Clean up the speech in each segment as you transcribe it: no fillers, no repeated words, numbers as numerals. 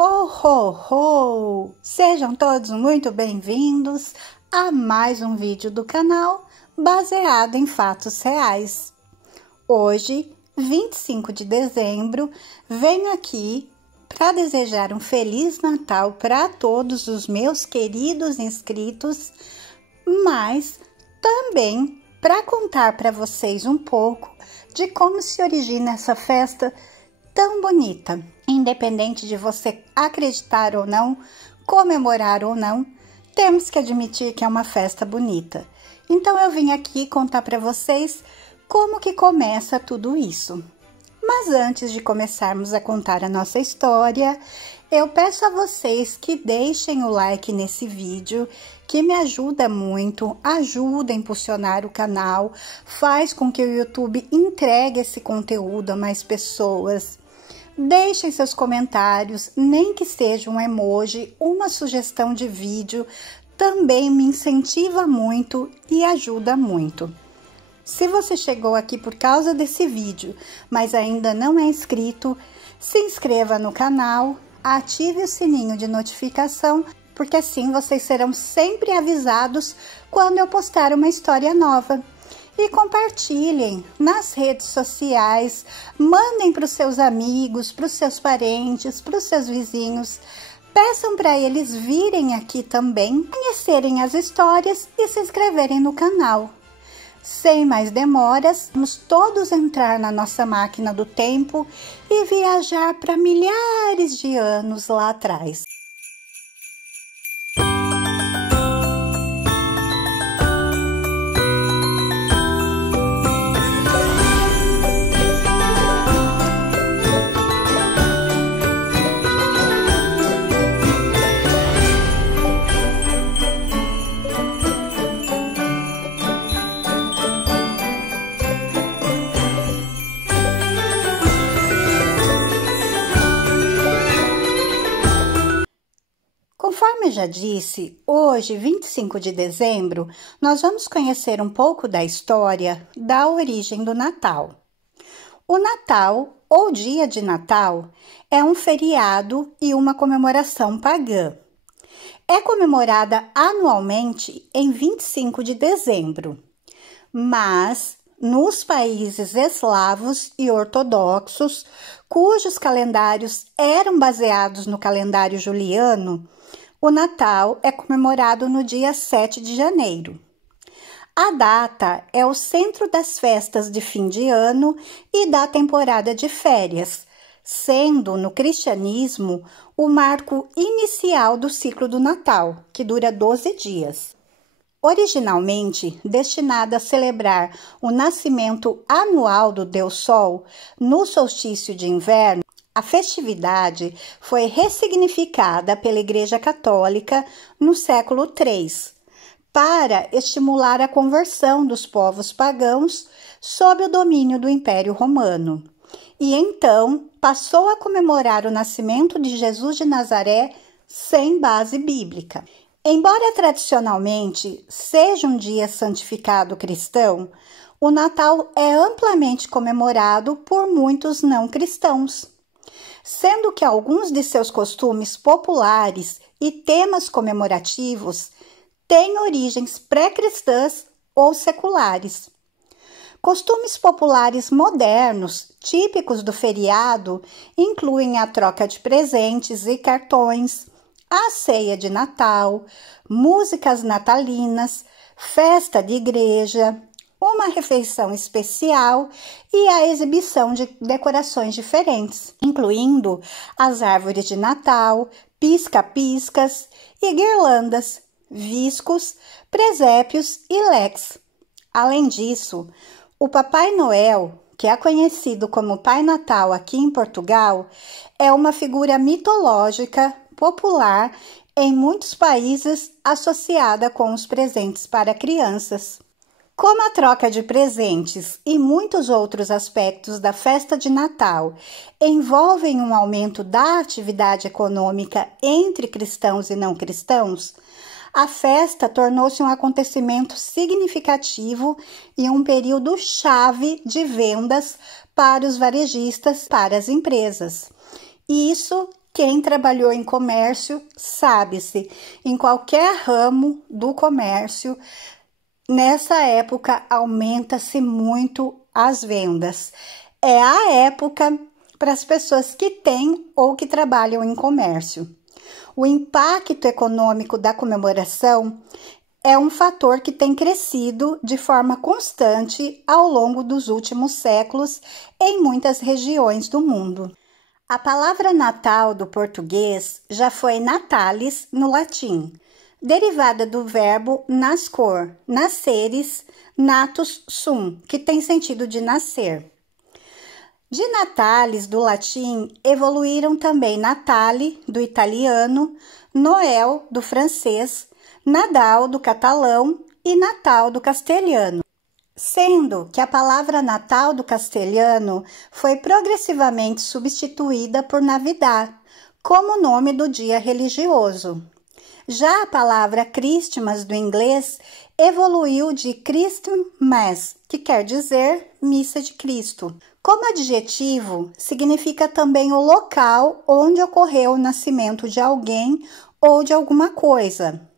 Ho, ho, ho! Sejam todos muito bem-vindos a mais um vídeo do canal baseado em fatos reais. Hoje, 25 de dezembro, venho aqui para desejar um Feliz Natal para todos os meus queridos inscritos, mas também para contar para vocês um pouco de como se origina essa festa tão bonita. Independente de você acreditar ou não, comemorar ou não, temos que admitir que é uma festa bonita. Então eu vim aqui contar para vocês como que começa tudo isso. Mas antes de começarmos a contar a nossa história, eu peço a vocês que deixem o like nesse vídeo, que me ajuda muito, ajuda a impulsionar o canal, faz com que o YouTube entregue esse conteúdo a mais pessoas. Deixem seus comentários, nem que seja um emoji, uma sugestão de vídeo, também me incentiva muito e ajuda muito. Se você chegou aqui por causa desse vídeo, mas ainda não é inscrito, se inscreva no canal, ative o sininho de notificação, porque assim vocês serão sempre avisados quando eu postar uma história nova. E compartilhem nas redes sociais, mandem para os seus amigos, para os seus parentes, para os seus vizinhos. Peçam para eles virem aqui também, conhecerem as histórias e se inscreverem no canal. Sem mais demoras, vamos todos entrar na nossa máquina do tempo e viajar para milhares de anos lá atrás. Conforme eu já disse, hoje, 25 de dezembro, nós vamos conhecer um pouco da história da origem do Natal. O Natal, ou Dia de Natal, é um feriado e uma comemoração pagã. É comemorada anualmente em 25 de dezembro, mas nos países eslavos e ortodoxos, cujos calendários eram baseados no calendário juliano, o Natal é comemorado no dia 7 de janeiro. A data é o centro das festas de fim de ano e da temporada de férias, sendo no cristianismo o marco inicial do ciclo do Natal, que dura 12 dias. Originalmente destinada a celebrar o nascimento anual do Deus Sol no solstício de inverno, a festividade foi ressignificada pela Igreja Católica no século III, para estimular a conversão dos povos pagãos sob o domínio do Império Romano. E então passou a comemorar o nascimento de Jesus de Nazaré sem base bíblica. Embora tradicionalmente seja um dia santificado cristão, o Natal é amplamente comemorado por muitos não cristãos, sendo que alguns de seus costumes populares e temas comemorativos têm origens pré-cristãs ou seculares. Costumes populares modernos, típicos do feriado, incluem a troca de presentes e cartões, a ceia de Natal, músicas natalinas, festa de igreja, uma refeição especial e a exibição de decorações diferentes, incluindo as árvores de Natal, pisca-piscas e guirlandas, viscos, presépios e leques. Além disso, o Papai Noel, que é conhecido como Pai Natal aqui em Portugal, é uma figura mitológica popular em muitos países associada com os presentes para crianças. Como a troca de presentes e muitos outros aspectos da festa de Natal envolvem um aumento da atividade econômica entre cristãos e não cristãos, a festa tornou-se um acontecimento significativo e um período chave de vendas para os varejistas, para as empresas. Isso quem trabalhou em comércio sabe-se, em qualquer ramo do comércio, nessa época aumenta-se muito as vendas. É a época para as pessoas que têm ou que trabalham em comércio. O impacto econômico da comemoração é um fator que tem crescido de forma constante ao longo dos últimos séculos em muitas regiões do mundo. A palavra Natal do português já foi natalis no latim, derivada do verbo nascor, nasceres, natus sum, que tem sentido de nascer. De natalis do latim evoluíram também Natale do italiano, Noel do francês, Nadal do catalão e Natal do castelhano, sendo que a palavra Natal do castelhano foi progressivamente substituída por Navidad, como nome do dia religioso. Já a palavra Christmas do inglês evoluiu de Christmas, que quer dizer missa de Cristo. Como adjetivo, significa também o local onde ocorreu o nascimento de alguém ou de alguma coisa.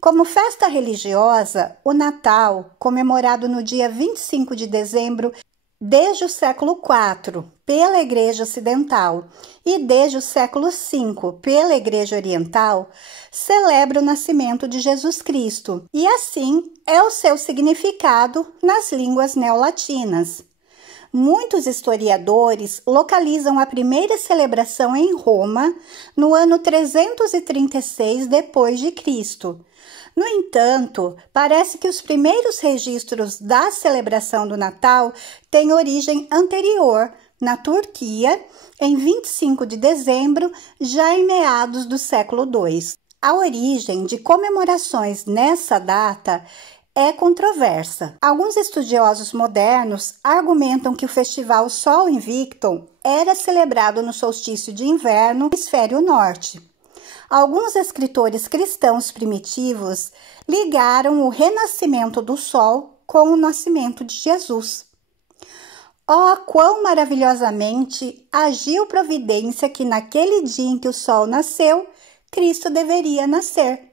Como festa religiosa, o Natal, comemorado no dia 25 de dezembro, desde o século IV, pela Igreja Ocidental, e desde o século V, pela Igreja Oriental, celebra o nascimento de Jesus Cristo, e assim é o seu significado nas línguas neolatinas. Muitos historiadores localizam a primeira celebração em Roma no ano 336 depois de Cristo. No entanto, parece que os primeiros registros da celebração do Natal têm origem anterior, na Turquia, em 25 de dezembro, já em meados do século II. A origem de comemorações nessa data é controversa. Alguns estudiosos modernos argumentam que o festival Sol Invicto era celebrado no solstício de inverno no hemisfério norte. Alguns escritores cristãos primitivos ligaram o renascimento do Sol com o nascimento de Jesus. Oh, quão maravilhosamente agiu providência que naquele dia em que o Sol nasceu, Cristo deveria nascer.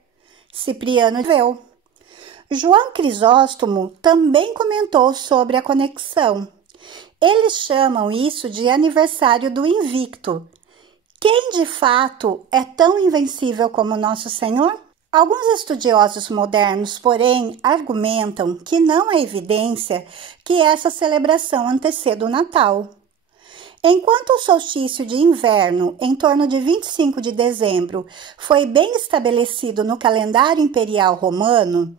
Cipriano viu. João Crisóstomo também comentou sobre a conexão. Eles chamam isso de aniversário do Invicto. Quem de fato é tão invencível como Nosso Senhor? Alguns estudiosos modernos, porém, argumentam que não há evidência que essa celebração anteceda o Natal. Enquanto o solstício de inverno, em torno de 25 de dezembro, foi bem estabelecido no calendário imperial romano,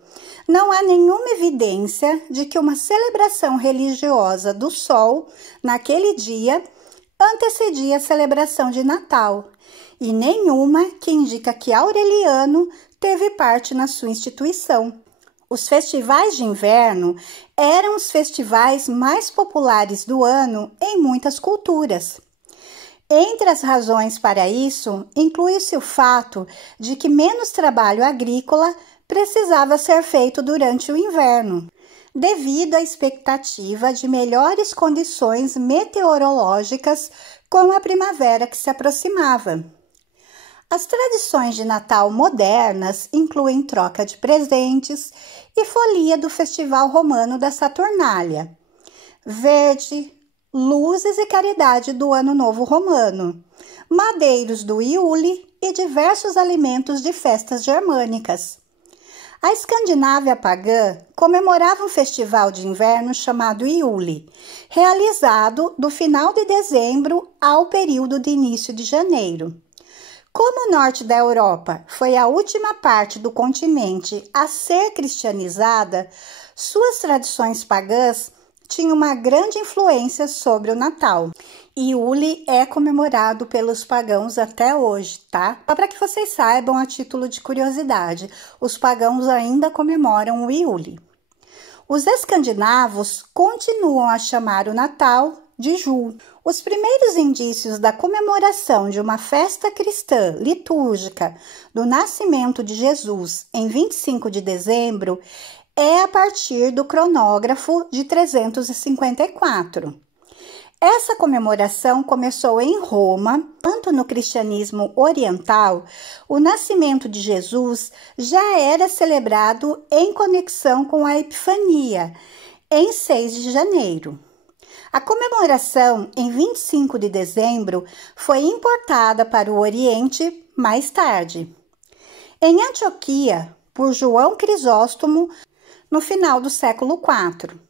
não há nenhuma evidência de que uma celebração religiosa do Sol, naquele dia, antecedia a celebração de Natal, e nenhuma que indica que Aureliano teve parte na sua instituição. Os festivais de inverno eram os festivais mais populares do ano em muitas culturas. Entre as razões para isso, inclui-se o fato de que menos trabalho agrícola precisava ser feito durante o inverno, devido à expectativa de melhores condições meteorológicas com a primavera que se aproximava. As tradições de Natal modernas incluem troca de presentes e folia do Festival Romano da Saturnália, verde, luzes e caridade do Ano Novo Romano, madeiros do Iule e diversos alimentos de festas germânicas. A Escandinávia pagã comemorava um festival de inverno chamado Iule, realizado do final de dezembro ao período de início de janeiro. Como o norte da Europa foi a última parte do continente a ser cristianizada, suas tradições pagãs tinham uma grande influência sobre o Natal. Iule é comemorado pelos pagãos até hoje, tá? Só para que vocês saibam, a título de curiosidade, os pagãos ainda comemoram o Iule. Os escandinavos continuam a chamar o Natal de Jul. Os primeiros indícios da comemoração de uma festa cristã litúrgica do nascimento de Jesus em 25 de dezembro é a partir do cronógrafo de 354. Essa comemoração começou em Roma, tanto no cristianismo oriental, o nascimento de Jesus já era celebrado em conexão com a Epifania, em 6 de janeiro. A comemoração, em 25 de dezembro, foi importada para o Oriente mais tarde. Em Antioquia, por João Crisóstomo, no final do século IV.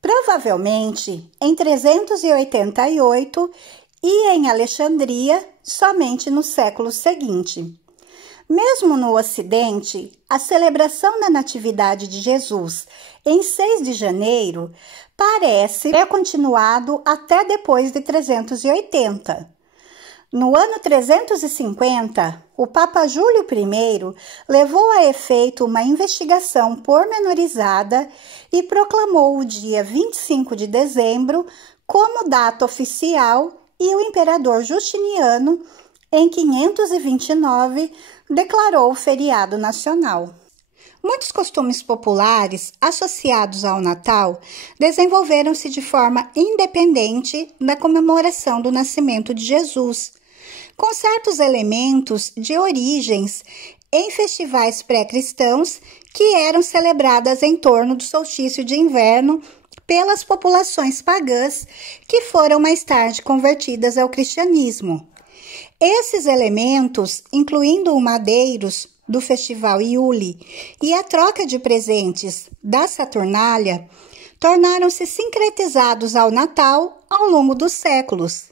Provavelmente em 388 e em Alexandria somente no século seguinte. Mesmo no Ocidente, a celebração da Natividade de Jesus em 6 de janeiro parece ter continuado até depois de 380. No ano 350, o Papa Júlio I levou a efeito uma investigação pormenorizada e proclamou o dia 25 de dezembro como data oficial e o imperador Justiniano, em 529, declarou o feriado nacional. Muitos costumes populares associados ao Natal desenvolveram-se de forma independente da comemoração do nascimento de Jesus, com certos elementos de origens em festivais pré-cristãos que eram celebradas em torno do solstício de inverno pelas populações pagãs que foram mais tarde convertidas ao cristianismo. Esses elementos, incluindo o madeiros do festival Iule e a troca de presentes da Saturnália, tornaram-se sincretizados ao Natal ao longo dos séculos.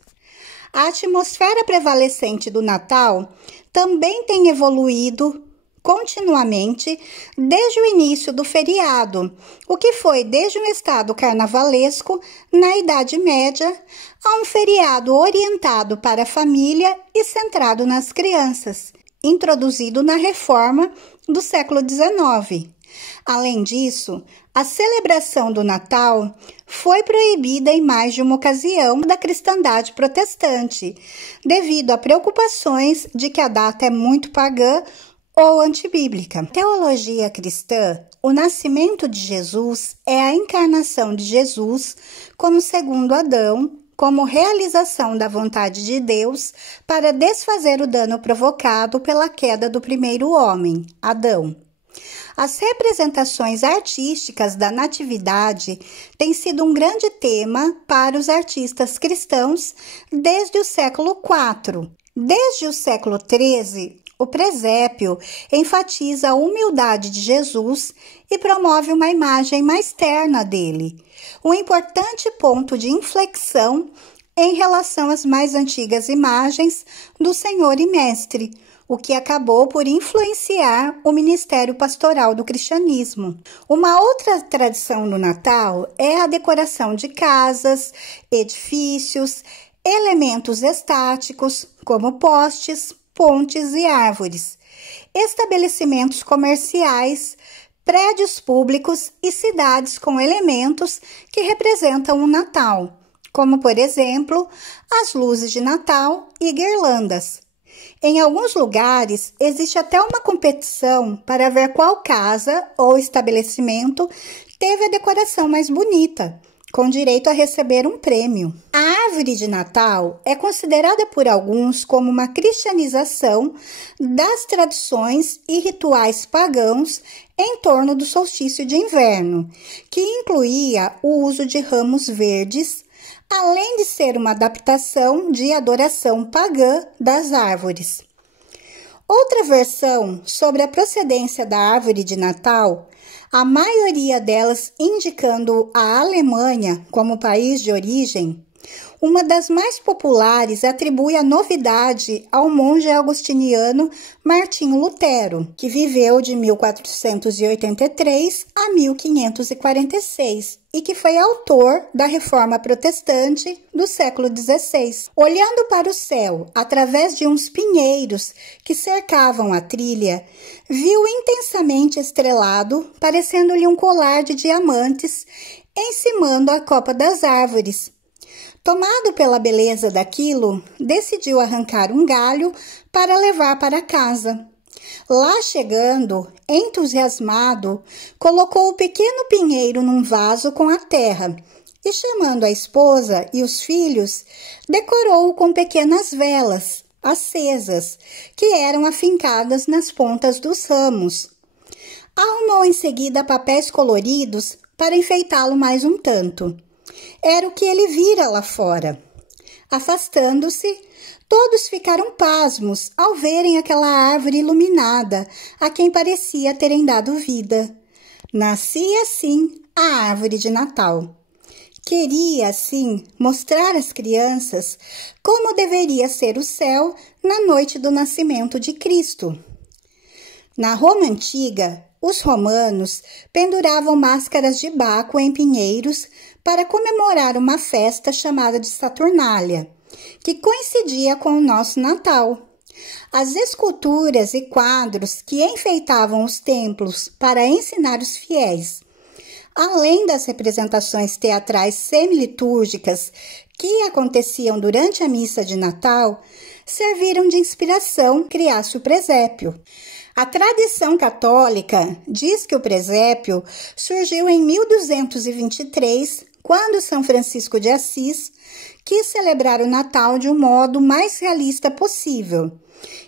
A atmosfera prevalecente do Natal também tem evoluído continuamente desde o início do feriado, o que foi desde um estado carnavalesco na Idade Média a um feriado orientado para a família e centrado nas crianças, introduzido na Reforma do século XIX. Além disso, a celebração do Natal foi proibida em mais de uma ocasião da cristandade protestante, devido a preocupações de que a data é muito pagã ou antibíblica. Na teologia cristã, o nascimento de Jesus é a encarnação de Jesus como segundo Adão, como realização da vontade de Deus para desfazer o dano provocado pela queda do primeiro homem, Adão. As representações artísticas da Natividade têm sido um grande tema para os artistas cristãos desde o século IV. Desde o século XIII, o presépio enfatiza a humildade de Jesus e promove uma imagem mais terna dele, um importante ponto de inflexão em relação às mais antigas imagens do Senhor e Mestre, o que acabou por influenciar o ministério pastoral do cristianismo. Uma outra tradição do Natal é a decoração de casas, edifícios, elementos estáticos, como postes, pontes e árvores, estabelecimentos comerciais, prédios públicos e cidades com elementos que representam o Natal, como, por exemplo, as luzes de Natal e guirlandas. Em alguns lugares, existe até uma competição para ver qual casa ou estabelecimento teve a decoração mais bonita, com direito a receber um prêmio. A árvore de Natal é considerada por alguns como uma cristianização das tradições e rituais pagãos em torno do solstício de inverno, que incluía o uso de ramos verdes, além de ser uma adaptação de adoração pagã das árvores. Outra versão sobre a procedência da árvore de Natal, a maioria delas indicando a Alemanha como país de origem, uma das mais populares atribui a novidade ao monge agostiniano Martinho Lutero, que viveu de 1483 a 1546 e que foi autor da Reforma Protestante do século XVI. Olhando para o céu através de uns pinheiros que cercavam a trilha, viu intensamente estrelado, parecendo-lhe um colar de diamantes, encimando a copa das árvores. Tomado pela beleza daquilo, decidiu arrancar um galho para levar para casa. Lá chegando, entusiasmado, colocou o pequeno pinheiro num vaso com a terra e, chamando a esposa e os filhos, decorou-o com pequenas velas acesas, que eram afincadas nas pontas dos ramos. Arrumou em seguida papéis coloridos para enfeitá-lo mais um tanto. Era o que ele vira lá fora. Afastando-se, todos ficaram pasmos ao verem aquela árvore iluminada, a quem parecia terem dado vida. Nascia assim a árvore de Natal. Queria, assim, mostrar às crianças como deveria ser o céu na noite do nascimento de Cristo. Na Roma antiga, os romanos penduravam máscaras de Baco em pinheiros para comemorar uma festa chamada de Saturnália, que coincidia com o nosso Natal. As esculturas e quadros que enfeitavam os templos para ensinar os fiéis, além das representações teatrais semilitúrgicas que aconteciam durante a missa de Natal, serviram de inspiração criar-se o presépio. A tradição católica diz que o presépio surgiu em 1223, quando São Francisco de Assis quis celebrar o Natal de um modo mais realista possível.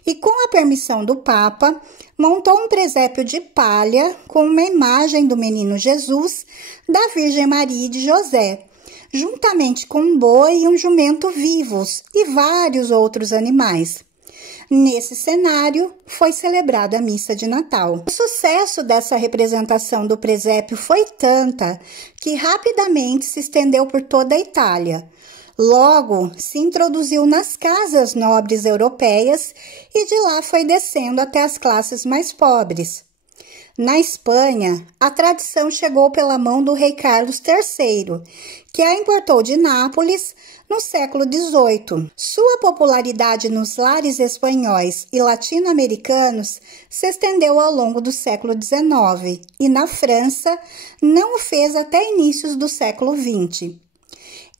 E, com a permissão do Papa, montou um presépio de palha com uma imagem do menino Jesus, da Virgem Maria e de José, juntamente com um boi e um jumento vivos e vários outros animais. Nesse cenário, foi celebrada a missa de Natal. O sucesso dessa representação do presépio foi tanta que rapidamente se estendeu por toda a Itália. Logo, se introduziu nas casas nobres europeias e de lá foi descendo até as classes mais pobres. Na Espanha, a tradição chegou pela mão do rei Carlos III, que a importou de Nápoles no século XVIII. Sua popularidade nos lares espanhóis e latino-americanos se estendeu ao longo do século XIX e na França não o fez até inícios do século XX.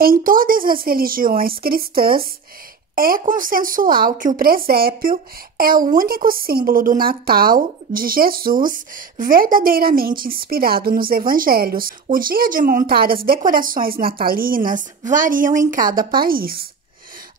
Em todas as religiões cristãs, é consensual que o presépio é o único símbolo do Natal de Jesus verdadeiramente inspirado nos evangelhos. O dia de montar as decorações natalinas variam em cada país.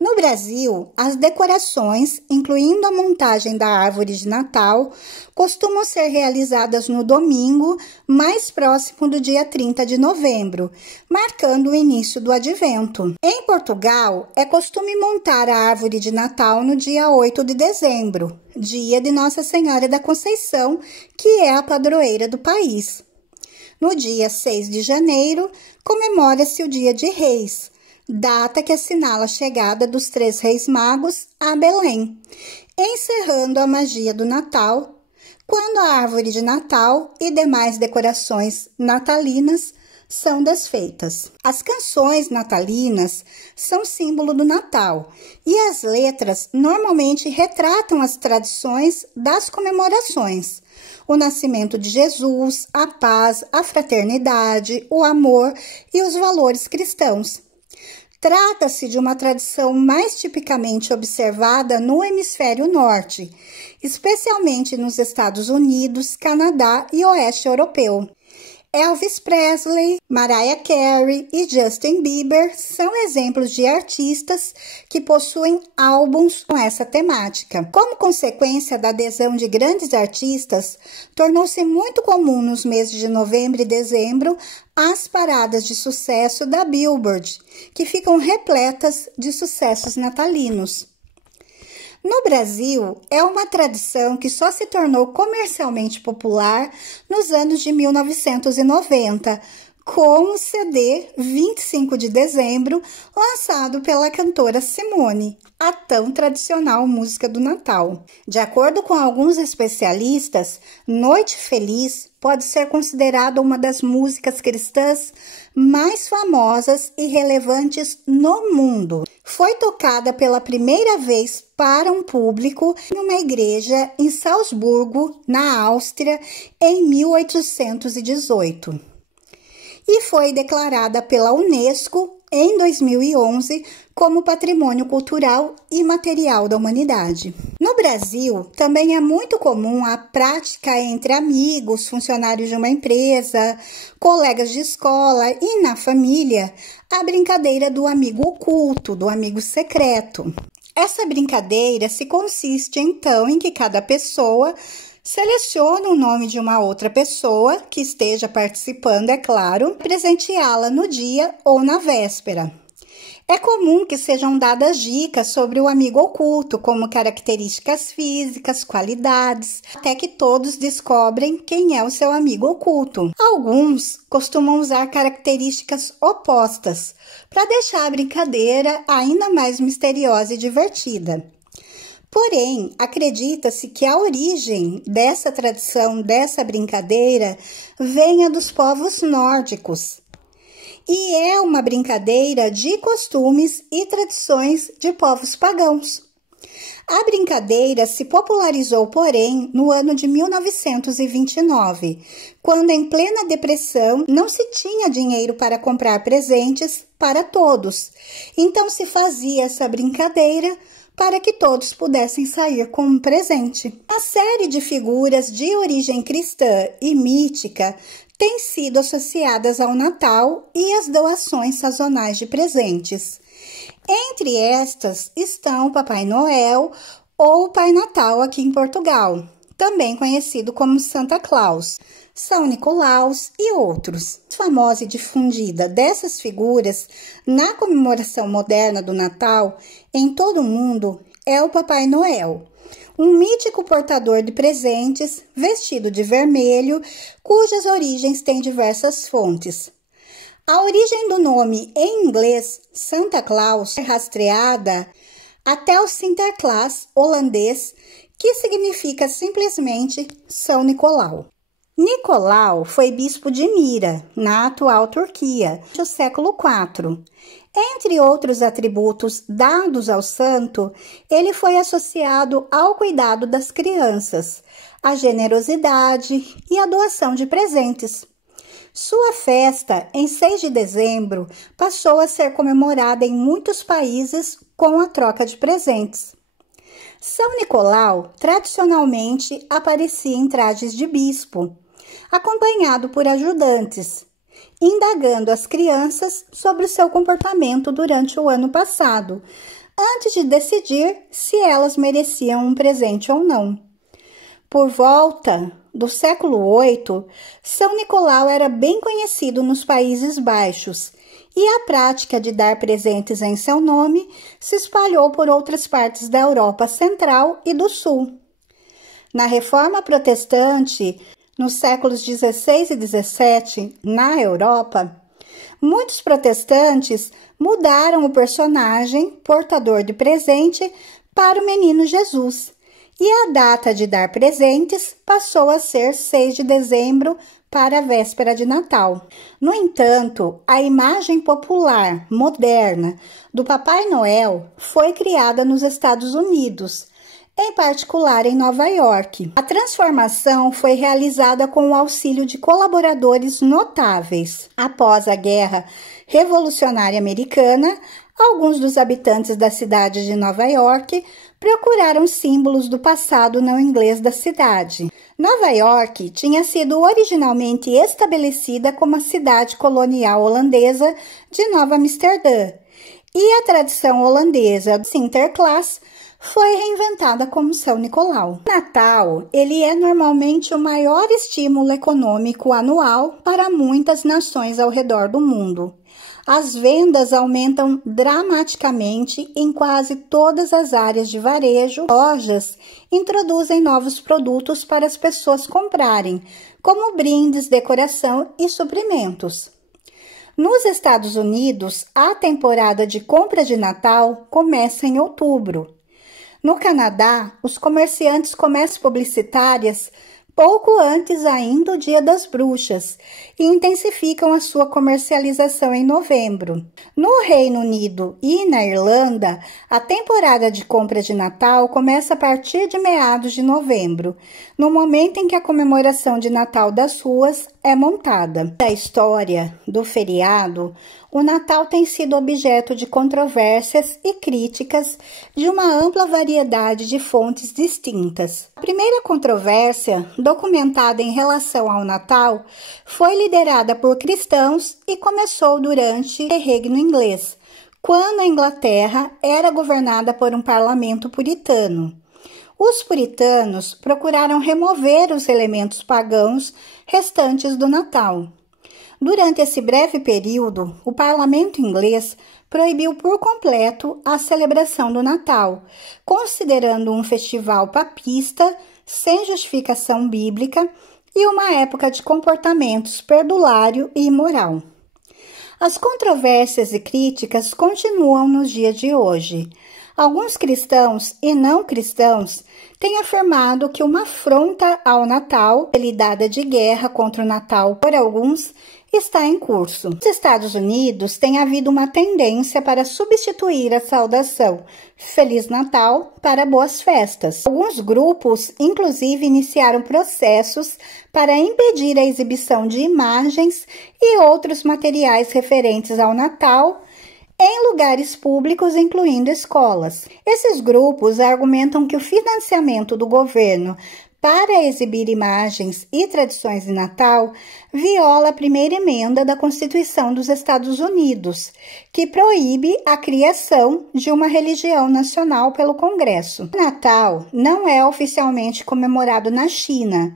No Brasil, as decorações, incluindo a montagem da árvore de Natal, costumam ser realizadas no domingo mais próximo do dia 30 de novembro, marcando o início do Advento. Em Portugal, é costume montar a árvore de Natal no dia 8 de dezembro, dia de Nossa Senhora da Conceição, que é a padroeira do país. No dia 6 de janeiro, comemora-se o Dia de Reis, data que assinala a chegada dos 3 reis magos a Belém, encerrando a magia do Natal, quando a árvore de Natal e demais decorações natalinas são desfeitas. As canções natalinas são símbolo do Natal e as letras normalmente retratam as tradições das comemorações, o nascimento de Jesus, a paz, a fraternidade, o amor e os valores cristãos. Trata-se de uma tradição mais tipicamente observada no hemisfério norte, especialmente nos Estados Unidos, Canadá e Oeste Europeu. Elvis Presley, Mariah Carey e Justin Bieber são exemplos de artistas que possuem álbuns com essa temática. Como consequência da adesão de grandes artistas, tornou-se muito comum nos meses de novembro e dezembro as paradas de sucesso da Billboard, que ficam repletas de sucessos natalinos. No Brasil, é uma tradição que só se tornou comercialmente popular nos anos de 1990, com o CD 25 de dezembro, lançado pela cantora Simone, a tão tradicional música do Natal. De acordo com alguns especialistas, Noite Feliz pode ser considerada uma das músicas cristãs mais famosas e relevantes no mundo. Foi tocada pela primeira vez para um público em uma igreja em Salzburgo, na Áustria, em 1818. E foi declarada pela Unesco, em 2011, como patrimônio cultural e material da humanidade. No Brasil, também é muito comum a prática entre amigos, funcionários de uma empresa, colegas de escola e na família, a brincadeira do amigo oculto, do amigo secreto. Essa brincadeira se consiste, então, em que cada pessoa seleciona o nome de uma outra pessoa que esteja participando, é claro, presenteá-la no dia ou na véspera. É comum que sejam dadas dicas sobre o amigo oculto, como características físicas, qualidades, até que todos descobrem quem é o seu amigo oculto. Alguns costumam usar características opostas, para deixar a brincadeira ainda mais misteriosa e divertida. Porém, acredita-se que a origem dessa tradição, dessa brincadeira, venha dos povos nórdicos. E é uma brincadeira de costumes e tradições de povos pagãos. A brincadeira se popularizou, porém, no ano de 1929, quando, em plena depressão, não se tinha dinheiro para comprar presentes para todos. Então, se fazia essa brincadeira para que todos pudessem sair com um presente. A série de figuras de origem cristã e mítica têm sido associadas ao Natal e às doações sazonais de presentes. Entre estas estão o Papai Noel ou o Pai Natal aqui em Portugal, também conhecido como Santa Claus, São Nicolaus e outros. A famosa e difundida dessas figuras na comemoração moderna do Natal em todo o mundo é o Papai Noel, um mítico portador de presentes vestido de vermelho, cujas origens têm diversas fontes. A origem do nome em inglês Santa Claus é rastreada até o Sinterklaas holandês, que significa simplesmente São Nicolau. Nicolau foi bispo de Mira, na atual Turquia, no século IV. Entre outros atributos dados ao santo, ele foi associado ao cuidado das crianças, à generosidade e à doação de presentes. Sua festa, em 6 de dezembro, passou a ser comemorada em muitos países com a troca de presentes. São Nicolau tradicionalmente aparecia em trajes de bispo, acompanhado por ajudantes, indagando as crianças sobre o seu comportamento durante o ano passado, antes de decidir se elas mereciam um presente ou não. Por volta do século VIII, São Nicolau era bem conhecido nos Países Baixos e a prática de dar presentes em seu nome se espalhou por outras partes da Europa Central e do Sul. Na Reforma Protestante, nos séculos XVI e XVII, na Europa, muitos protestantes mudaram o personagem portador de presente para o menino Jesus, e a data de dar presentes passou a ser 6 de dezembro para a véspera de Natal. No entanto, a imagem popular moderna do Papai Noel foi criada nos Estados Unidos, em particular em Nova York. A transformação foi realizada com o auxílio de colaboradores notáveis. Após a Guerra Revolucionária Americana, alguns dos habitantes da cidade de Nova York procuraram símbolos do passado não inglês da cidade. Nova York tinha sido originalmente estabelecida como a cidade colonial holandesa de Nova Amsterdã, e a tradição holandesa do Sinterklaas foi reinventada como São Nicolau. O Natal, ele é normalmente o maior estímulo econômico anual para muitas nações ao redor do mundo. As vendas aumentam dramaticamente em quase todas as áreas de varejo. Lojas introduzem novos produtos para as pessoas comprarem, como brindes, decoração e suprimentos. Nos Estados Unidos, a temporada de compra de Natal começa em outubro. No Canadá, os comerciantes publicitárias pouco antes ainda do Dia das Bruxas, e intensificam a sua comercialização em novembro. No Reino Unido e na Irlanda, a temporada de compra de Natal começa a partir de meados de novembro, no momento em que a comemoração de Natal das ruas é montada. Na história do feriado, o Natal tem sido objeto de controvérsias e críticas de uma ampla variedade de fontes distintas. A primeira controvérsia documentada em relação ao Natal foi liderada por cristãos e começou durante o interregno inglês, quando a Inglaterra era governada por um parlamento puritano. Os puritanos procuraram remover os elementos pagãos restantes do Natal. Durante esse breve período, o parlamento inglês proibiu por completo a celebração do Natal, considerando um festival papista, sem justificação bíblica e uma época de comportamentos perdulário e imoral. As controvérsias e críticas continuam nos dias de hoje. Alguns cristãos e não cristãos têm afirmado que uma afronta ao Natal, apelidada de guerra contra o Natal por alguns, está em curso. Nos Estados Unidos, tem havido uma tendência para substituir a saudação Feliz Natal para Boas Festas. Alguns grupos, inclusive, iniciaram processos para impedir a exibição de imagens e outros materiais referentes ao Natal em lugares públicos, incluindo escolas. Esses grupos argumentam que o financiamento do governo para exibir imagens e tradições de Natal viola a primeira emenda da Constituição dos Estados Unidos, que proíbe a criação de uma religião nacional pelo Congresso. O Natal não é oficialmente comemorado na China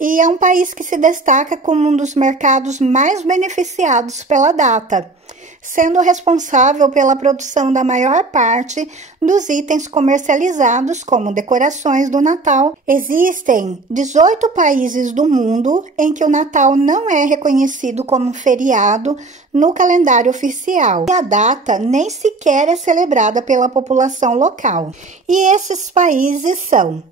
e é um país que se destaca como um dos mercados mais beneficiados pela data, sendo responsável pela produção da maior parte dos itens comercializados como decorações do Natal. Existem 18 países do mundo em que o Natal não é reconhecido como feriado no calendário oficial, e a data nem sequer é celebrada pela população local. E esses países são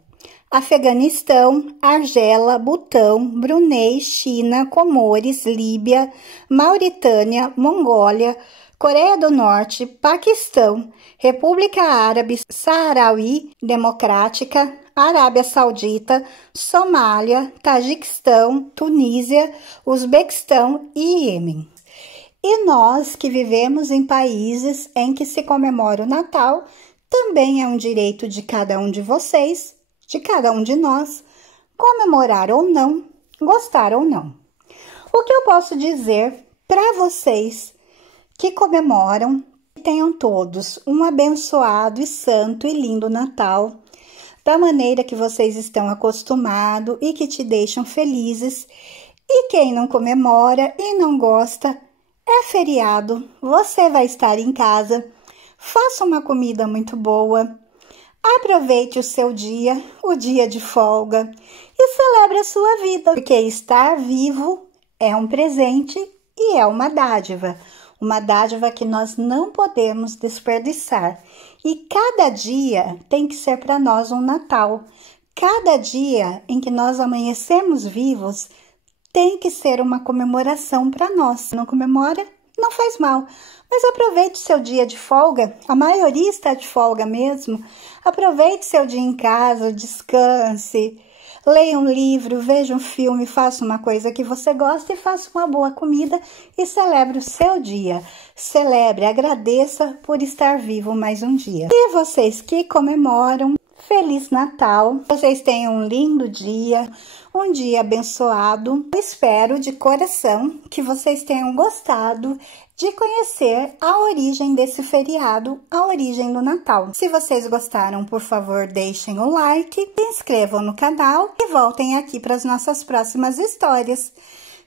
Afeganistão, Argélia, Butão, Brunei, China, Comores, Líbia, Mauritânia, Mongólia, Coreia do Norte, Paquistão, República Árabe Saharaui Democrática, Arábia Saudita, Somália, Tajiquistão, Tunísia, Uzbequistão e Iêmen. E nós que vivemos em países em que se comemora o Natal, também é um direito de cada um de vocês, de cada um de nós, comemorar ou não, gostar ou não. O que eu posso dizer para vocês que comemoram, tenham todos um abençoado e santo e lindo Natal, da maneira que vocês estão acostumados e que te deixam felizes. E quem não comemora e não gosta, é feriado, você vai estar em casa, faça uma comida muito boa, aproveite o seu dia, o dia de folga, e celebre a sua vida, porque estar vivo é um presente e é uma dádiva que nós não podemos desperdiçar. E cada dia tem que ser para nós um Natal. Cada dia em que nós amanhecemos vivos tem que ser uma comemoração para nós. Se não comemora, não faz mal. Mas aproveite seu dia de folga, a maioria está de folga mesmo. Aproveite seu dia em casa, descanse, leia um livro, veja um filme, faça uma coisa que você gosta e faça uma boa comida e celebre o seu dia. Celebre, agradeça por estar vivo mais um dia. E vocês que comemoram, Feliz Natal, vocês tenham um lindo dia, um dia abençoado. Eu espero de coração que vocês tenham gostado de conhecer a origem desse feriado, a origem do Natal. Se vocês gostaram, por favor, deixem o like, se inscrevam no canal e voltem aqui para as nossas próximas histórias.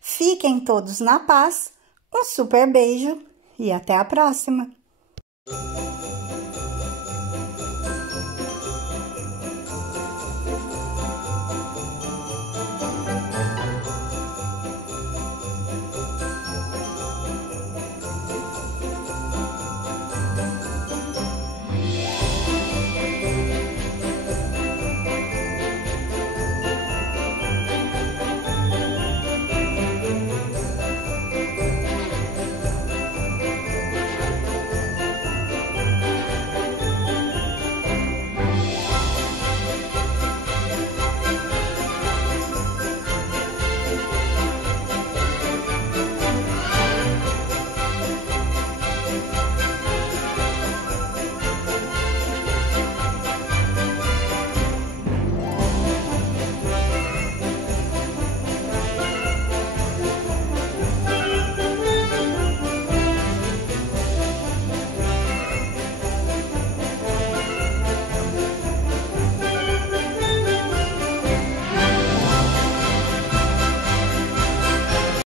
Fiquem todos na paz, um super beijo e até a próxima!